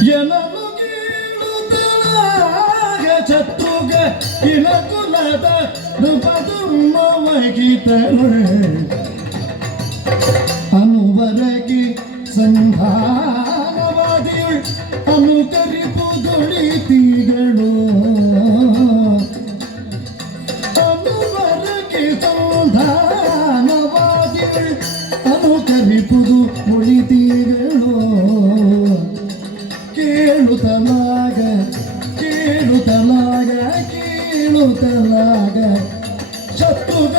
ಎನಲು ಗೀಳುತ್ತಲಾಗ ಚತ್ತುಗ ಇಳಕುಲದ ನೃಪದುರ್ಮವಗಿತರು ಅನುವರಗಿ ಸಂಧಾನವಾದಿಯುಳ್ ಅನುಕರಿಪುದುಳಿತಿಗಳು ಅನುವರಗಿ ಸಂಧಾನವಾದಿಯುಳ್ ಅನುಕರಿಪುದು ಉಳಿತಿಗಳು ಕೇಳುತ್ತಲಾಗ ಕೇಳುತ್ತಲಾಗ ಕೇಳುತ್ತಲಾಗ ಶತ್ರುಗ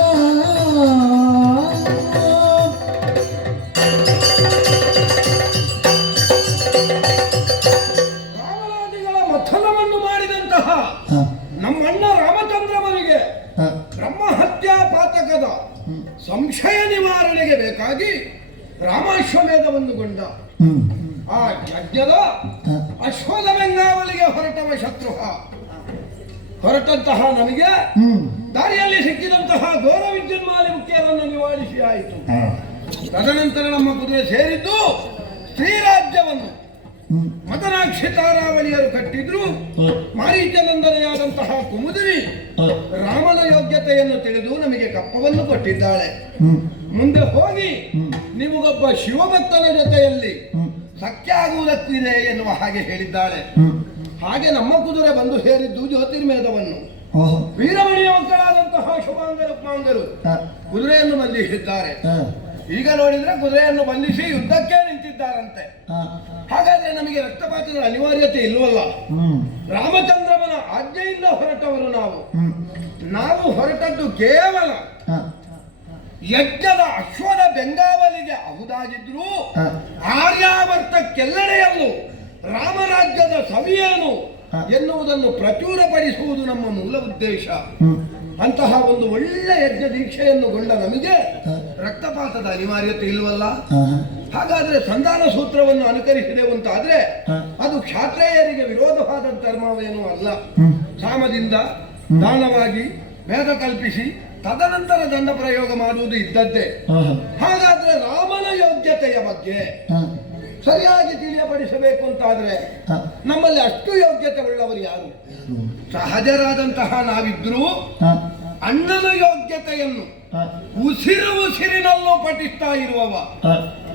ರಾಮರಾಜಿಗಳ ಮಥನವನ್ನು ಮಾಡಿದಂತಹ ನಮ್ಮಣ್ಣ ರಾಮಚಂದ್ರಮನಿಗೆ ಬ್ರಹ್ಮಹತ್ಯಾ ಪಾತಕದ ಸಂಶಯ ನಿವಾರಣೆಗೆ ಬೇಕಾಗಿ ರಾಮಾಶ್ವಮೇಧವನ್ನು ಗೊಂಡ ಆ ಯಜ್ಞದ ಅಶ್ವದ ಬೆಂಗಾವಲಿಗೆ ಹೊರಟವ ಶತ್ರು ಹೊರಟಂತಹ ನಮಗೆ ದಾರಿಯಲ್ಲಿ ಸಿಕ್ಕಿದಂತಹ ಘೋರ ವಿದ್ಯುನ್ಮಾಲಿ ಮುಖ್ಯರನ್ನು ನಿವಾರಿಸಿ ಆಯಿತು. ತದನಂತರ ನಮ್ಮ ಕುದುರೆ ಸೇರಿದ್ದು ಶ್ರೀರಾಜ್ಯವನ್ನು ಮತನಾಕ್ಷಿ ತಾರಾವಳಿಯರು ಕಟ್ಟಿದ್ರು. ಮಾರೀಚನಂದನೆಯಾದಂತಹ ಕುಮುದಿನಿ ರಾಮನ ಯೋಗ್ಯತೆಯನ್ನು ತಿಳಿದು ನಮಗೆ ಕಪ್ಪವನ್ನು ಕೊಟ್ಟಿದ್ದಾಳೆ. ಮುಂದೆ ಹೋಗಿ ನಿಮಗೊಬ್ಬ ಶಿವಭಕ್ತನ ಜೊತೆಯಲ್ಲಿ ಸಖ್ಯ ಆಗುವುದಕ್ಕಿದೆ ಎನ್ನುವ ಹಾಗೆ ಹೇಳಿದ್ದಾಳೆ. ಹಾಗೆ ನಮ್ಮ ಕುದುರೆ ಬಂದು ಸೇರಿದ್ದು ಜ್ಯೋತಿರ್ಮೇಧವನ್ನು. ವೀರಮಣಿಯ ಮಕ್ಕಳಾದಂತಹ ಶುಭಾಂಗರು ಉಪಮಾಂಗರು ಕುದುರೆಯನ್ನು ಬಂಧಿಸಿದ್ದಾರೆ. ಈಗ ನೋಡಿದ್ರೆ ಕುದುರೆಯನ್ನು ಬಂಧಿಸಿ ಯುದ್ಧಕ್ಕೆ ನಿಂತಿದ್ದಾರಂತೆ. ಹಾಗಾದ್ರೆ ನಮಗೆ ರಕ್ತಪಾತದ ಅನಿವಾರ್ಯತೆ ಇಲ್ವಲ್ಲ. ರಾಮಚಂದ್ರಮನ ಆಜ್ಞೆಯಿಂದ ಹೊರಟವರು ನಾವು ಹೊರಟದ್ದು ಕೇವಲ ಯಜ್ಞದ ಅಶ್ವದ ಬೆಂಗಾವಲಿಗೆ ಅಹುದಾಗಿದ್ರು ಆರ್ಯಾವರ್ತಕ್ಕೆಲ್ಲೆಡೆಯಲ್ಲೂ ರಾಮರಾಜ್ಯದ ಸವಿಯೇನು ಎನ್ನುವುದನ್ನು ಪ್ರಚುರಪಡಿಸುವುದು ನಮ್ಮ ಮೂಲ ಉದ್ದೇಶ. ಅಂತಹ ಒಂದು ಒಳ್ಳೆ ಯಜ್ಞ ದೀಕ್ಷೆಯನ್ನು ಗೊಂಡ ನಮಗೆ ರಕ್ತಪಾತದ ಅನಿವಾರ್ಯತೆ ಇಲ್ವಲ್ಲ. ಹಾಗಾದ್ರೆ ಸಂಧಾನ ಸೂತ್ರವನ್ನು ಅನುಕರಿಸಿದೆವಂತಾದ್ರೆ ಅದು ಕ್ಷಾತ್ರೇಯರಿಗೆ ವಿರೋಧವಾದ ಧರ್ಮವೇನೂ ಅಲ್ಲ. ಸಾಮದಿಂದ ದಾನವಾಗಿ ಭೇದ ಕಲ್ಪಿಸಿ ತದನಂತರ ದಂಡ ಪ್ರಯೋಗ ಮಾಡುವುದು ಇದ್ದದ್ದೇ. ಹಾಗಾದ್ರೆ ರಾಮನ ಯೋಗ್ಯತೆಯ ಬಗ್ಗೆ ಸರಿಯಾಗಿ ತಿಳಿಯಪಡಿಸಬೇಕು ಅಂತಾದ್ರೆ ನಮ್ಮಲ್ಲಿ ಅಷ್ಟು ಯೋಗ್ಯತೆ ಉಳ್ಳವರು ಯಾರು? ಸಹಜರಾದಂತಹ ನಾವಿದ್ರೂ ಅಣ್ಣನ ಯೋಗ್ಯತೆಯನ್ನು ಉಸಿರಿನಲ್ಲೂ ಪಠಿಸ್ತಾ ಇರುವವ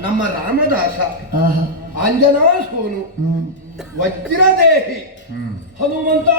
ನಮ್ಮ ರಾಮದಾಸ ಅಂಜನಾ ಸೋನು ವಜ್ರದೇಹಿ ಹನುಮಂತ.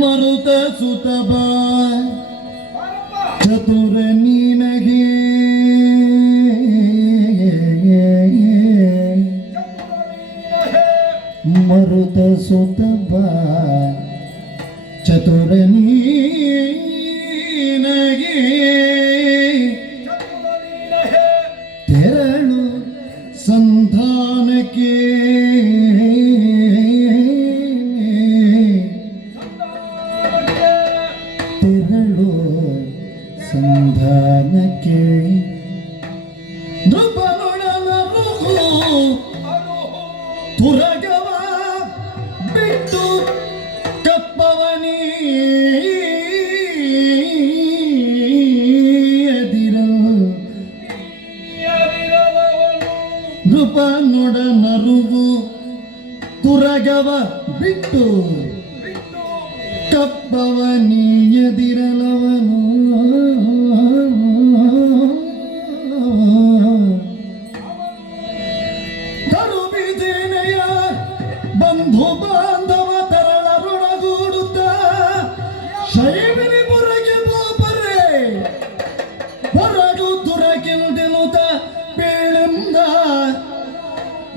ಮರುತ ಸುತಬ ಚತುರ ನೀನಗೆ ಮರುತ ಸುತಬ ಚತುರ ನೀನಗೆ ತೆರಳು ಸಂಧಾನಕ್ಕೆ ಸಂಧಾನಕ್ಕೆ ನೃಪನೊಡನರು ತುರಗವ ಬಿಟ್ಟು ಕಪ್ಪವನಿಯದಿರಲು ನೃಪನೊಡನರು ತುರಗವ ಬಿಟ್ಟು ಕಪ್ಪವನಿಯದಿರಲವನು ಬಂಧು ಬಾಂಧವ ತರಳರೊಡಗೂಡುತ್ತ ಶೈವಿನಿ ಬುರಗೆ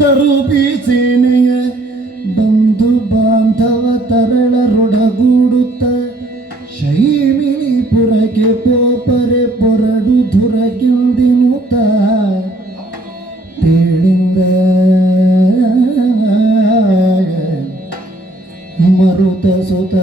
ರಕ್ತರೂಪಿ ಸೇನೆಯ ಬಂಧು ಬಾಂಧವ ತರಳರೊಡಗೂಡುತ್ತ ಶೈಮಿಲಿಪುರಕ್ಕೆ ಪೋಪರೆ ಪೊರಡು ಧುರಗಿಲ್ದಿನುತ್ತ ತೇಳಿಂದ ಮರುತ ಸುತ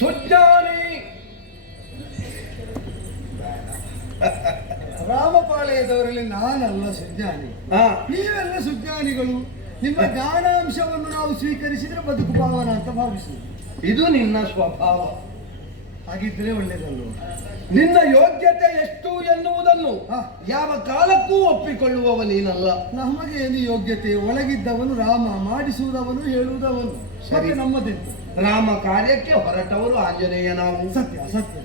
ಸುಜ್ಞಾನಿ ರಾಮಪಾಳ್ಯದವರಲ್ಲಿ ನಾನಲ್ಲ ಸುಜ್ಞಾನಿ, ಹಾ ನೀವೆಲ್ಲ ಸುಜ್ಞಾನಿಗಳು. ನಿಮ್ಮ ಜ್ಞಾನಾಂಶವನ್ನು ನಾವು ಸ್ವೀಕರಿಸಿದ್ರೆ ಬದುಕು ಪಾವನ ಅಂತ ಭಾವಿಸುವುದು. ಇದು ನಿನ್ನ ಸ್ವಭಾವ. ಹಾಗಿದ್ರೆ ಒಳ್ಳೇದಲ್ವ? ನಿನ್ನ ಯೋಗ್ಯತೆ ಎಷ್ಟು ಎನ್ನುವುದನ್ನು ಹಾ. ಯಾವ ಕಾಲಕ್ಕೂ ಒಪ್ಪಿಕೊಳ್ಳುವವ ನೀನಲ್ಲ. ನಮಗೆ ಏನು ಯೋಗ್ಯತೆ? ಒಳಗಿದ್ದವನು ರಾಮ, ಮಾಡಿಸುವುದವನು ಹೇಳುವುದವನು. ಸರಿ. ಮತ್ತೆ ನಮ್ಮದೆಂತು? ರಾಮ ಕಾರ್ಯಕ್ಕೆ ಹೊರಟವರು ಆಂಜನೇಯ ನಾವು. ಸತ್ಯ ಸತ್ಯ.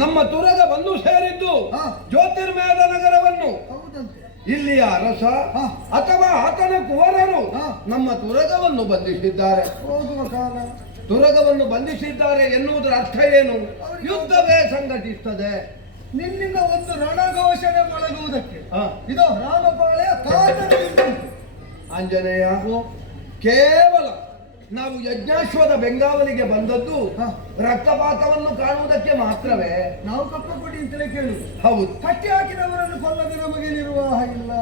ನಮ್ಮ ತುರಗ ಬಂದು ಸೇರಿದ್ದು ಹಾ. ಜ್ಯೋತಿರ್ಮಯದ ನಗರವನ್ನು. ಹೌದಂತೆ. ಇಲ್ಲಿಯ ಅರಸ ಹಾ. ಅಥವಾ ಆತನ ಕುವರರು ಹಾ. ನಮ್ಮ ತುರಗವನ್ನು ಬಂಧಿಸಿದ್ದಾರೆ. ಹೋಗುವ ಕಾಲ. ತುರಗವನ್ನು ಬಂಧಿಸಿದ್ದಾರೆ ಎನ್ನುವುದರ ಅರ್ಥ ಏನು? ಯುದ್ಧವೇ ಸಂಘಟಿಸುತ್ತದೆ. ನಿನ್ನಿಂದ ಒಂದು ರಣಘೋಷಣೆ ಮೊಳಗುವುದಕ್ಕೆ ಹಾ. ಇದು ರಾಮಪಾಳ್ಯ ಕಾತರವಿದ್ದು. ಆಂಜನೇಯ, ಕೇವಲ ನಾವು ಯಜ್ಞಾಶ್ವದ ಬೆಂಗಾವಲಿಗೆ ಬಂದದ್ದು ಹಾ. ರಕ್ತಪಾತವನ್ನು ಕಾಣುವುದಕ್ಕೆ ಮಾತ್ರವೇ? ನಾವು ಕಪ್ಪ ಕೊಡಿ ಅಂತಲೇ ಕೇಳುದು. ಹೌದು. ಕಟ್ಟಿ ಹಾಕಿದವರನ್ನು ಕೊಲ್ಲದೆ ನಮಗೆ ನಿರ್ವಾಹ ಇಲ್ಲ.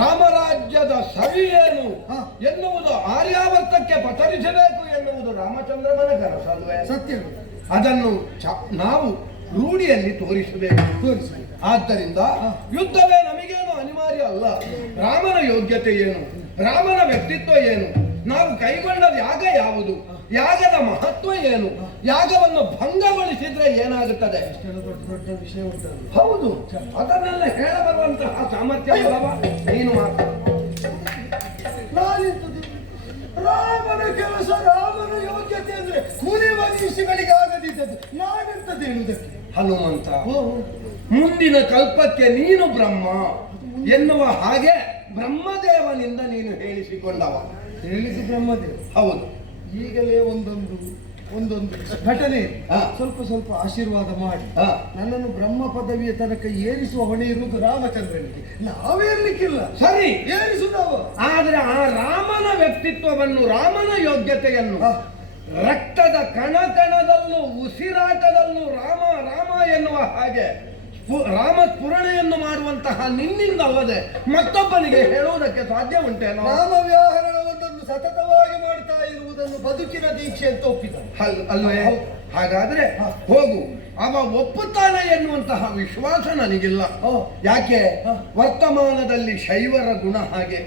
ರಾಮರಾಜ್ಯದ ಸವಿ ಏನು ಹಾ. ಎನ್ನುವುದು ಆರ್ಯಾವರ್ತಕ್ಕೆ ಪತರಿಸಬೇಕು ಎನ್ನುವುದು ರಾಮಚಂದ್ರನ ಕನಸಲ್ವೇ? ಸತ್ಯ. ಅದನ್ನು ನಾವು ರೂಢಿಯಲ್ಲಿ ತೋರಿಸಬೇಕು. ತೋರಿಸಿ. ಆದ್ದರಿಂದ ಯುದ್ಧವೇ ನಮಗೇನು ಅನಿವಾರ್ಯ ಅಲ್ಲ. ರಾಮನ ಯೋಗ್ಯತೆ ಏನು, ರಾಮನ ವ್ಯಕ್ತಿತ್ವ ಏನು, ನಾವು ಕೈಗೊಂಡ ಯಾಗ ಯಾವುದು, ಯಾಗದ ಮಹತ್ವ ಏನು, ಯಾಗವನ್ನು ಭಂಗಗೊಳಿಸಿದ್ರೆ ಏನಾಗುತ್ತದೆ, ದೊಡ್ಡ ದೊಡ್ಡ ವಿಷಯ ಉಂಟು. ಹೌದು, ಅದನ್ನೆಲ್ಲ ಹೇಳಬರುವಂತಹ ಸಾಮರ್ಥ್ಯ ಅಲ್ಲವಾ ನೀನು ಮಾತ್ರ. ನಾನಿಂತದ್ದು ರಾಮನ ಕೆಲಸ, ರಾಮನ ಯೋಗ್ಯತೆ ಅಂದ್ರೆ ಕೂಲಿ ಮನುಷ್ಯಗಳಿಗೆ ಆಗದಿದ್ದದ್ದು. ನಾನೆಂತದ್ದು ಹೇಳುವುದಕ್ಕೆ? ಹನುಮಂತ, ಮುಂದಿನ ಕಲ್ಪಕ್ಕೆ ನೀನು ಬ್ರಹ್ಮ ಎನ್ನುವ ಹಾಗೆ ಬ್ರಹ್ಮದೇವನಿಂದ ನೀನು ಹೇಳಿಸಿಕೊಂಡವ. ಹೇಳಿದ್ದು ಬ್ರಹ್ಮದೇವ. ಹೌದು. ಈಗಲೇ ಒಂದೊಂದು ಘಟನೆ ಹಾ. ಸ್ವಲ್ಪ ಸ್ವಲ್ಪ ಆಶೀರ್ವಾದ ಮಾಡಿ ಹಾ. ನನ್ನನ್ನು ಬ್ರಹ್ಮ ಪದವಿಯ ತನಕ ಏರಿಸುವ ಹೊಣೆ ಇರುವುದು ರಾಮಚಂದ್ರನಿಗೆ. ನಾವೇರ್ಲಿಕ್ಕಿಲ್ಲ. ಸರಿ, ಏರಿಸುವುದವ. ಆದ್ರೆ ಆ ರಾಮನ ವ್ಯಕ್ತಿತ್ವವನ್ನು, ರಾಮನ ಯೋಗ್ಯತೆಯನ್ನು ಹಾ. ರಕ್ತದ ಕಣ ಕಣದಲ್ಲೂ ಉಸಿರಾಟದಲ್ಲೂ ರಾಮ ರಾಮ ಎನ್ನುವ ಹಾಗೆ ರಾಮ ಸ್ಫುರಣೆಯನ್ನು ಮಾಡುವಂತಹ ನಿನ್ನಿಂದಲ್ಲದೆ ಮತ್ತೊಬ್ಬನಿಗೆ ಹೇಳುವುದಕ್ಕೆ ಸಾಧ್ಯ ಉಂಟೇನೋ? ನಾಮ ವ್ಯಾಹರಣವೊಂದನ್ನು ಸತತವಾಗಿ ಮಾಡ್ತಾ ಇರುವುದನ್ನು ಬದುಕಿನ ದೀಕ್ಷೆ ಅಂತ ಒಪ್ಪಿದ ಅಲ್ವೇ? ಹಾಗಾದ್ರೆ ಹೋಗು, ಅವ ಒಪ್ಪುತ್ತಾನೆ ಎನ್ನುವಂತಹ ವಿಶ್ವಾಸ ನನಗಿಲ್ಲ. ಯಾಕೆ? ವರ್ತಮಾನದಲ್ಲಿ ಶೈವರ ಗುಣ ಹಾಗೆ.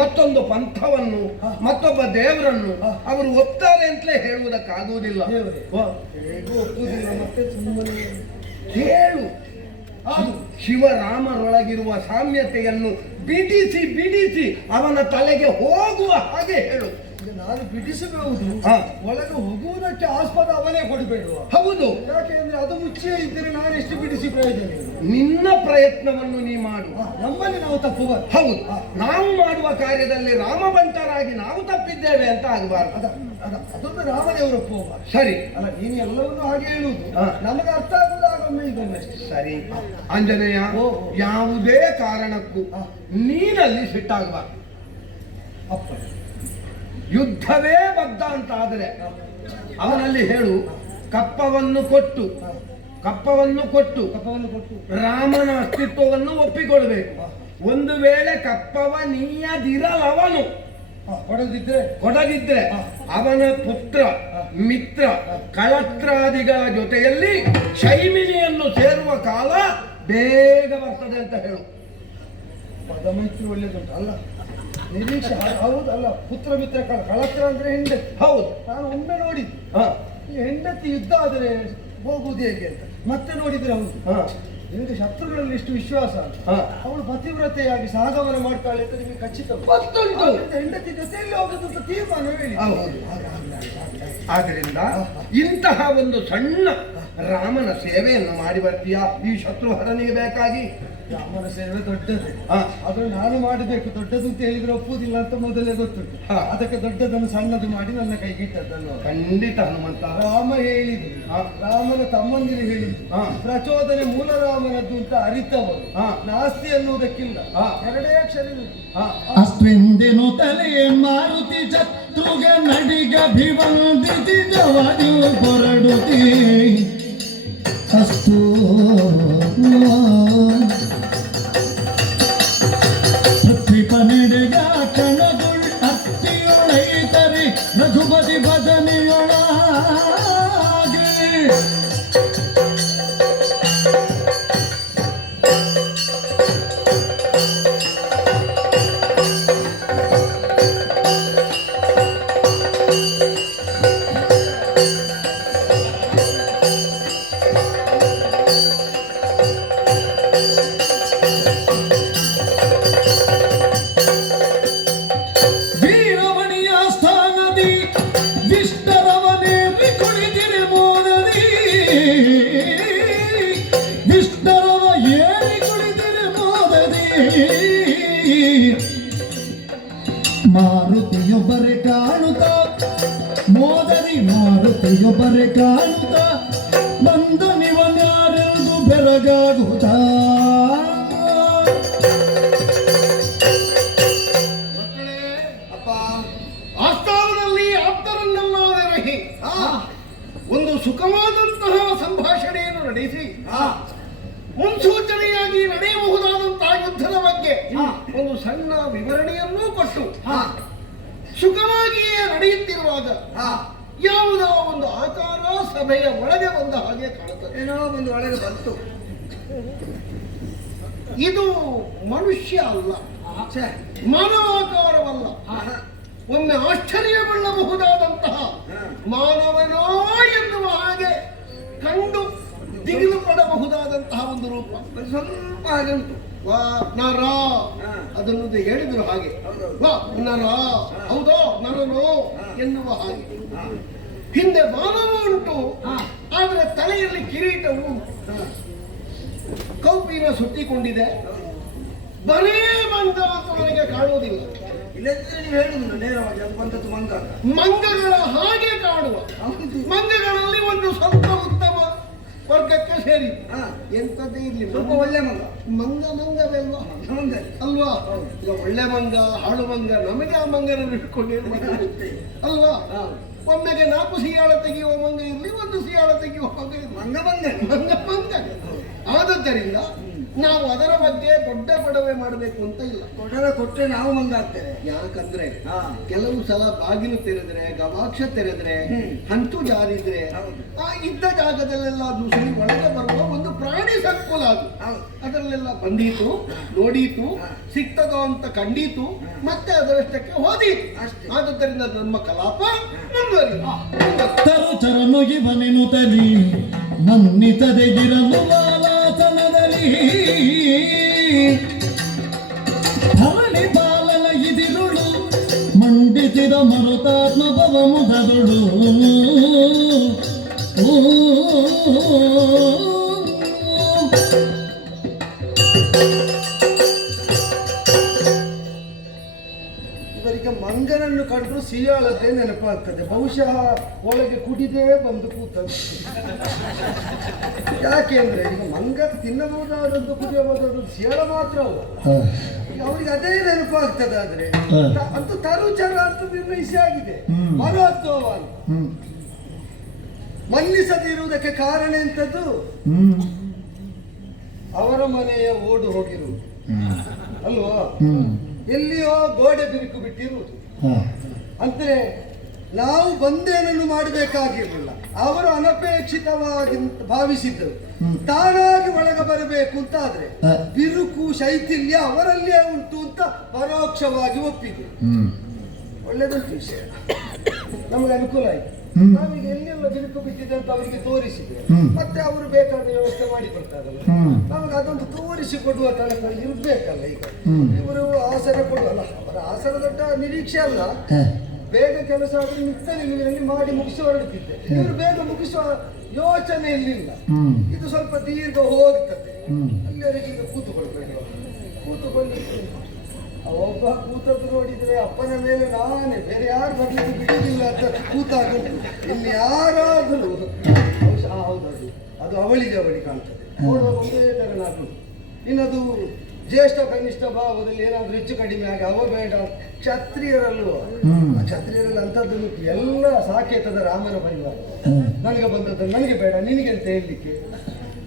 ಮತ್ತೊಂದು ಪಂಥವನ್ನು, ಮತ್ತೊಬ್ಬ ದೇವರನ್ನು ಅವರು ಒಪ್ತಾರೆ ಅಂತಲೇ ಹೇಳುವುದಕ್ಕಾಗುವುದಿಲ್ಲ. ಹೇಗೂ ಒಪ್ಪುವುದಿಲ್ಲ. ಮತ್ತೆ ಸುಮ್ಮನೆ ಹೇಳು. ಶಿವರಾಮರೊಳಗಿರುವ ಸಾಮ್ಯತೆಯನ್ನು ಬಿಡಿಸಿ ಬಿಡಿಸಿ ಅವನ ತಲೆಗೆ ಹೋಗುವ ಹಾಗೆ ಹೇಳು. ಈಗ ನಾನು ಬಿಡಿಸಬಹುದು, ಹಾ. ಒಳಗೆ ಹೋಗುವುದಕ್ಕೆ ಆಸ್ಪದ ಅವನೇ ಕೊಡಬೇಡುವ. ಹೌದು. ಯಾಕೆ ಅಂದ್ರೆ ಅದು ಮುಚ್ಚಿಯೇ ಇದ್ದರೆ ನಾನು ಎಷ್ಟು ಬಿಡಿಸಿ ಪ್ರಯೋಜನ ಇಲ್ಲ. ನಿನ್ನ ಪ್ರಯತ್ನವನ್ನು ನೀ ಮಾಡು. ನಮ್ಮಲ್ಲಿ ನಾವು ತಪ್ಪುವ. ಹೌದು. ನಾವು ಮಾಡುವ ಕಾರ್ಯದಲ್ಲಿ ರಾಮಭಂಟರಾಗಿ ನಾವು ತಪ್ಪಿದ್ದೇವೆ ಅಂತ ಆಗಬಾರದು. ಅದೊಂದು ರಾಮದೇವರು ಒಪ್ಪುವ. ಸರಿ. ಅಲ್ಲ, ನೀನು ಎಲ್ಲವನ್ನೂ ಹಾಗೆ ಹೇಳುವುದು. ಹಾ. ನಮಗೆ ಅರ್ಥ ಆಗುವುದಾಗೊಮ್ಮೆ ಇದೊಮ್ಮೆ. ಸರಿ ಆಂಜನೇಯ, ಯಾವುದೇ ಕಾರಣಕ್ಕೂ ನೀನಲ್ಲಿ ಸಿಟ್ಟಾಗಬಾರ್ದು. ಅಪ್ಪ ಯುದ್ಧವೇ ಬದ್ಧ ಅಂತ ಆದರೆ ಅವನಲ್ಲಿ ಹೇಳು, ಕಪ್ಪವನ್ನು ಕೊಟ್ಟು ರಾಮನ ಅಸ್ತಿತ್ವವನ್ನು ಒಪ್ಪಿಕೊಳ್ಬೇಕು. ಒಂದು ವೇಳೆ ಕಪ್ಪವ ನೀಯದಿರಲವನು ಕೊಡದಿದ್ರೆ ಅವನ ಪುತ್ರ ಮಿತ್ರ ಕಳತ್ರಾದಿಗಳ ಜೊತೆಯಲ್ಲಿ ಶೈಮಿನಿಯನ್ನು ಸೇರುವ ಕಾಲ ಬೇಗ ಬರ್ತದೆ ಅಂತ ಹೇಳು. ಪದಮೈತ್ರಿ ಒಳ್ಳೇದುಂಟು ಅಲ್ಲ, ನಿರೀಕ್ಷೆ ಹೌದಲ್ಲ. ಪುತ್ರ ಮಿತ್ರ ಕಳತ್ರ ಅಂದ್ರೆ ಹೆಂಡತಿ. ಹೌದು, ನಾನು ಒಮ್ಮೆ ನೋಡಿದ್ದು. ಈ ಹೆಂಡತಿ ಯುದ್ಧ ಆದರೆ ಹೋಗುವುದು ಹೇಗೆ ಅಂತ ಮತ್ತೆ ನೋಡಿದ್ರೆ ಹೌದು. ನಿಮಗೆ ಶತ್ರುಗಳಲ್ಲಿ ಎಷ್ಟು ವಿಶ್ವಾಸ ಅಂತ. ಹಾ. ಅವಳು ಪತಿವ್ರತೆಯಾಗಿ ಸಹಗಮನ ಮಾಡ್ತಾಳೆ ಅಂತ ನಿಮಗೆ ಖಚಿತ ಗೊತ್ತುಂಟು. ಹೆಂಡತಿ ಜೊತೆಯಲ್ಲಿ ಹೋಗುದು ಅಂತ ತೀರ್ಮಾನ ಹೇಳಿ. ಹೌದು. ಆದ್ರಿಂದ ಇಂತಹ ಒಂದು ಸಣ್ಣ ರಾಮನ ಸೇವೆಯನ್ನು ಮಾಡಿ ಬರ್ತೀಯಾ ಈ ಶತ್ರುಹರನಿಗೆ ಬೇಕಾಗಿ? ರಾಮನ ಸೇವೆ ದೊಡ್ಡದು, ಹಾ. ಅದು ನಾನು ಮಾಡಬೇಕು. ದೊಡ್ಡದು ಅಂತ ಹೇಳಿದ್ರೆ ಒಪ್ಪುವುದಿಲ್ಲ ಅಂತ ಮೊದಲೇ ಗೊತ್ತುಂಟು. ಹಾ. ಅದಕ್ಕೆ ದೊಡ್ಡದನ್ನು ಸಣ್ಣದು ಮಾಡಿ ನನ್ನ ಕೈಗಿಟ್ಟದ್ದನ್ನು ಖಂಡಿತ ಹನುಮಂತ. ರಾಮ ಹೇಳಿದ್ರು, ರಾಮನ ತಮ್ಮಂದಿರು ಹೇಳಿದ್ರು, ಹಾ. ಪ್ರಚೋದನೆ ಮೂಲ ರಾಮನದ್ದು ಅಂತ ಅರಿತವರು ಹಾ. ನಾಸ್ತಿ ಅನ್ನುವುದಕ್ಕಿಲ್ಲ. ಹಾ. ಎರಡೇ ಅಕ್ಷರ ಇರುವುದು. ಅಸ್ತ್ರಿಂದೆನು ತಲೆ ಮಾರುತಿ ಶತ್ರುಗ ನಡಿಗ ಭಿವಂದಿಸಿ ಜವದು ಹೊರಡುತ್ತಿ ಅಸ್ತು ಪೃಥ್ವಿಪನೆಡೆಗ ಕಣಗುಳ್ ಅತ್ತಿಯೊಳೈತರಿ ರಘುಪತಿ ಬದನೆಯೊಳಗೆ ವೀರಮಣಿಯ ಸ್ಥಾನದಿ ವಿಷ್ಣರವನೇರಿ ಕುಳಿತಿರೆ ಮೋದದಿ ವಿಷ್ಣರವ ಏರಿ ಕುಳಿತಿರೆ ಮೋದದಿ ಮಾರುತಿಯೊಬ್ಬರೇ ಕಾಣುತ್ತ ಮೋದರಿ ಮಾರುತಿಯೊಬ್ಬರೇ ಕಾಣುತ್ತ ಬಂದ ನಿವನ್ಯಾರೆಂದು ಬೆರಗಾಗುತ್ತ ಆಸ್ಥಾನದಲ್ಲಿ ಆಪ್ತರನ್ನೆಲ್ಲಾದರಹಿ ಒಂದು ಸುಖವಾದಂತಹ ಸಂಭಾಷಣೆಯನ್ನು ನಡೆಸಿ ಮುನ್ಸೂಚನೆಯಾಗಿ ನಡೆಯಬಹುದಾದಂತಹ ಯುದ್ಧದ ಬಗ್ಗೆ ಒಂದು ಸಣ್ಣ ವಿವರಣೆಯನ್ನೂ ಕೊಟ್ಟು ಸುಖವಾಗಿಯೇ ನಡೆಯುತ್ತಿರುವಾಗ ಯಾವುದೋ ಒಂದು ಆಕಾರ ಸಭೆಯ ಒಳಗೆ ಬಂದ ಹಾಗೆ ಕಾಣುತ್ತದೆ. ಏನೋ ಒಂದು ಒಳಗೆ ಬಂತು. ಇದು ಮನುಷ್ಯ ಅಲ್ಲ, ಮಾನವಾಕಾರವಲ್ಲ. ಒಮ್ಮೆ ಆಶ್ಚರ್ಯಗೊಳ್ಳಬಹುದಾದಂತಹ ಮಾನವನೋ ಎನ್ನುವ ಹಾಗೆ ಕಂಡು ದಿಗಿಲು ಪಡಬಹುದಾದಂತಹ ಒಂದು ರೂಪ ಸ್ವಲ್ಪ ಹಾಗೆ ಉಂಟು. ವಾ ನರ ಅದನ್ನು ಹೇಳಿದ್ರು ಹಾಗೆ. ವಾ ನರ, ಹೌದೋ ನರನೋ ಎನ್ನುವ ಹಾಗೆ. ಹಿಂದೆ ಮಾನವ ಉಂಟು, ಆದ್ರೆ ತಲೆಯಲ್ಲಿ ಕಿರೀಟವು ಉಂಟು, ಕೌಪಿನ ಸುತ್ತಿಕೊಂಡಿದೆ. ಬರೇ ಮಂಗ ಅಂತ ನನಗೆ ಕಾಣುವುದಿಲ್ಲ. ಇಲ್ಲದಿದ್ರೆ ನೀವು ಹೇಳುದಿಲ್ಲ ನೇರವಾಗಿ ಅದು ಬಂದದ್ದು ಮಂಗ. ಮಂಗಗಳ ಹಾಗೆ ಕಾಣುವ ಮಂಗಗಳಲ್ಲಿ ಒಂದು ಸ್ವಲ್ಪ ಉತ್ತಮ ವರ್ಗಕ್ಕೆ ಸೇರಿ ಎಂತದೇ ಇರ್ಲಿ ಸ್ವಲ್ಪ ಒಳ್ಳೆ ಮಂಗ. ಮಂಗವಲ್ವಾ ಮಂಗ ಅಲ್ವಾ? ಈಗ ಒಳ್ಳೆ ಮಂಗ ಹಾಳು ಮಂಗ, ನಮಗೆ ಆ ಮಂಗನನ್ನು ಇಟ್ಕೊಂಡು ಅಲ್ವಾ? ಒಮ್ಮೆಗೆ 4 ಸಿಯಾಳ ತೆಗೆಯುವ ಮಂಗ ಇರಲಿ, 1 ಸಿಯಾಳ ತೆಗೆಯುವ ಮಂಗ ಇರಲಿ, ಮಂಗ. ಆದದ್ದರಿಂದ ನಾವು ಅದರ ಬಗ್ಗೆ ದೊಡ್ಡ ಕೊಡವೆ ಮಾಡಬೇಕು ಅಂತ ಇಲ್ಲ. ಕೊಟ್ಟರೆ ನಾವು ಮಂಗ ಆಗ್ತೇವೆ. ಯಾಕಂದ್ರೆ ಕೆಲವು ಸಲ ಬಾಗಿಲು ತೆರೆದ್ರೆ, ಗವಾಕ್ಷ ತೆರೆದ್ರೆ, ಹಂತು ಜಾರಿದ್ರೆ ಆ ಇದ್ದ ಜಾಗದಲ್ಲೆಲ್ಲ ನುಸುಳಿ ಒಳಗೆ ಬರುವ ಒಂದು ಪ್ರಾಣಿ ಸಂಕುಲ ಅದು. ಅದರಲ್ಲೆಲ್ಲ ಬಂದೀತು, ನೋಡೀತು, ಸಿಗ್ತದೋ ಅಂತ ಕಂಡೀತು, ಮತ್ತೆ ಅದರಷ್ಟಕ್ಕೆ ಹೋದೀತು. ಆದುದರಿಂದ ನಮ್ಮ ಕಲಾಪ ತರು ಚರನುಗಿ ಬನೆನು ತಲಿ ಮನ್ನಿತದೆಗಿರಲು ಬಾಲಾಸನದಲ್ಲಿ ಧರಣಿ ಪಾಲನ ಇದಿರುಳು ಮಂಡಿಸಿದ ಮರುತಾತ್ಮ ಭವ ಮುಖದುಳು ಇವರಿಗೆ ಮಂಗನನ್ನು ಕಂಡ್ರು ಸಿಯಾಳದ್ದೇ ನೆನಪಾಗ್ತದೆ. ಬಹುಶಃ ಒಳಗೆ ಕುಡಿದೇ ಬಂದು ಕೂತದ್ದು. ಯಾಕೆ ಅಂದ್ರೆ ಈಗ ಮಂಗ ತಿನ್ನಬಹುದಾದದ್ದು ಕುಡಿಯಬಹುದಾದದ್ದು ಸಿಯಾಳ ಮಾತ್ರ ಅಲ್ಲ, ಅವರಿಗೆ ಅದೇ ನೆನಪಾಗ್ತದೆ. ಆದ್ರೆ ಅಂತೂ ತರುಚರ ಅಂತ ನಿರ್ಣಯಿಸಿ ಆಗಿದೆ. ಮರೋತ್ಸವ ಮನ್ನಿಸದಿರುವುದಕ್ಕೆ ಕಾರಣ ಎಂತದ್ದು? ಅವರ ಮನೆಯ ಓಡು ಹೋಗಿರುವುದು ಅಲ್ವಾ? ಎಲ್ಲಿಯೋ ಗೋಡೆ ಬಿರುಕು ಬಿಟ್ಟಿರುವುದು. ಅಂದ್ರೆ ನಾವು ಬಂದೇನನ್ನು ಮಾಡಬೇಕಾಗಿರಲಿಲ್ಲ, ಅವರು ಅನಪೇಕ್ಷಿತವಾಗಿ ಭಾವಿಸಿದ್ದರು. ತಾನಾಗಿ ಒಳಗೆ ಬರಬೇಕು ಅಂತ ಆದ್ರೆ ಬಿರುಕು ಶೈಥಿಲ್ಯ ಅವರಲ್ಲೇ ಉಂಟು ಅಂತ ಪರೋಕ್ಷವಾಗಿ ಒಪ್ಪಿದ್ರು. ಒಳ್ಳೆದಂತ ವಿಷಯ, ನಮಗೆ ಅನುಕೂಲ ಆಯ್ತು. ಹ್ಮ್. ನಾವೀಗ ಎಲ್ಲೆಲ್ಲ ಬಿರುಕು ಬಿಟ್ಟಿದೆ ಅಂತ ಅವರಿಗೆ ತೋರಿಸಿದ್ರೆ ಹ್ಮ್. ಮತ್ತೆ ಅವರು ಬೇಕಾದ ವ್ಯವಸ್ಥೆ ಮಾಡಿ ಕೊಡ್ತಾರಲ್ಲ. ಹ್ಮ್. ನಮಗೆ ಅದೊಂದು ತೋರಿಸಿ ಕೊಡುವ ತನಕಲ್ಲಿ ಇರ್ಬೇಕಲ್ಲ. ಈಗ ಹ್ಮ್. ಇವರು ಆಸನ ಕೊಡುವಲ್ಲ, ಅವರ ಆಸನ ದೊಡ್ಡ ನಿರೀಕ್ಷೆ ಅಲ್ಲ. ಹ. ಬೇಗ ಕೆಲಸ ಆದ್ರೆ ಮಿಕ್ಕ ನಿಲುವಿನಲ್ಲಿ ಮಾಡಿ ಮುಗಿಸಿ ಹೊರಡ್ತಿದ್ದೆ. ಇವರು ಬೇಗ ಮುಗಿಸುವ ಯೋಚನೆ ಇರಲಿಲ್ಲ. ಹ್ಮ್. ಇದು ಸ್ವಲ್ಪ ದೀರ್ಘ ಹೋಗ್ತದೆ. ಹ್ಮ್. ಅಲ್ಲಿವರೆಗೆ ಈಗ ಕೂತುಕೊಳ್ಬೇಕು. ಕೂತುಕೊಳ್ಳಿ ಒಬ್ಬ ಕೂತದ್ದು ನೋಡಿದ್ರೆ ಅಪ್ಪನ ಮೇಲೆ ನಾನೇ, ಬೇರೆ ಯಾರು ಬರ್ಲಿಕ್ಕೆ ಬಿಡುವುದಿಲ್ಲ ಅಂತ ಕೂತಾಗುಂಟು. ಇಲ್ಲಿ ಯಾರಾದರೂ ಹೌದದು ಅದು ಅವಳಿಗೆ ಕಾಣ್ತದೆ. ನೋಡುವಾಗ ಒಂದೇ ತರನಾಗುದು. ಇನ್ನದು ಜ್ಯೇಷ್ಠ ಕನಿಷ್ಠ ಭಾವದಲ್ಲಿ ಏನಾದ್ರೂ ಹೆಚ್ಚು ಕಡಿಮೆ ಆಗಿ ಅವ ಬೇಡ. ಕ್ಷತ್ರಿಯರಲ್ಲೂ ಕ್ಷತ್ರಿಯರಲ್ಲಿ ಅಂಥದ್ದು ಎಲ್ಲ ಸಾಕೇತದ ರಾಮನ ಪರಿವಾರ. ನನಗೆ ಬಂದದ್ದು ನನಗೆ ಬೇಡ ನಿನಗೆ ಅಂತ ಹೇಳಲಿಕ್ಕೆ,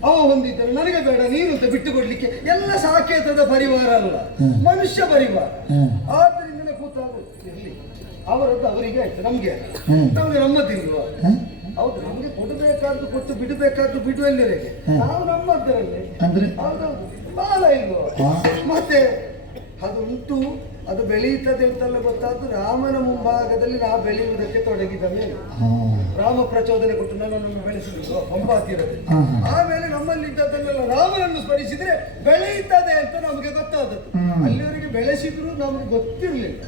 ಅವ ಹೊಂದಿದ್ದರೆ ನನಗೆ ಬೇಡ ನೀನು ಅಂತ ಬಿಟ್ಟು ಕೊಡ್ಲಿಕ್ಕೆ, ಎಲ್ಲ ಸಾಕೇತದ ಪರಿವಾರ ಅಲ್ಲ, ಮನುಷ್ಯ ಪರಿವಾರ. ಆದ್ರಿಂದಲೇ ಕೂತಾಗ ಇರ್ಲಿ, ಅವರದ್ದು ಅವರಿಗೆ ಆಯ್ತು, ನಮ್ಗೆ ನಮ್ಗೆ ನಮ್ಮದಿಲ್ವಾ? ಹೌದು, ನಮ್ಗೆ ಕೊಡಬೇಕಾದ್ದು ಕೊಟ್ಟು ಬಿಡಬೇಕಾದ್ದು ಬಿಡುವಲ್ಲಿವರೆಗೆ ನಾವು ನಮ್ಮದ್ದರಲ್ಲಿ ಅಂದ್ರೆ ಹೌದೌದು ಬಾಲ ಇಲ್ವೋ. ಮತ್ತೆ ಅದು ಉಂಟು, ಅದು ಬೆಳೆಯುತ್ತದೆ ಅಂತೆಲ್ಲ ಗೊತ್ತಾದ್ದು ರಾಮನ ಮುಂಭಾಗದಲ್ಲಿ ನಾವು ಬೆಳೆಯುವುದಕ್ಕೆ ತೊಡಗಿದ ಮೇಲೆ. ರಾಮ ಪ್ರಚೋದನೆ ಕೊಟ್ಟು ನನ್ನನ್ನು ಬೆಳೆಸಿದ್ರು ಪಂಪಾತಿರದೆ. ಆಮೇಲೆ ನಮ್ಮಲ್ಲಿದ್ದದನ್ನೆಲ್ಲ ರಾಮನನ್ನು ಸ್ಮರಿಸಿದ್ರೆ ಬೆಳೆಯುತ್ತದೆ ಅಂತ ನಮಗೆ ಗೊತ್ತಾದದ್ದು. ಅಲ್ಲಿವರೆಗೆ ಬೆಳೆಸಿದ್ರು ನಮಗೆ ಗೊತ್ತಿರಲಿಲ್ಲ.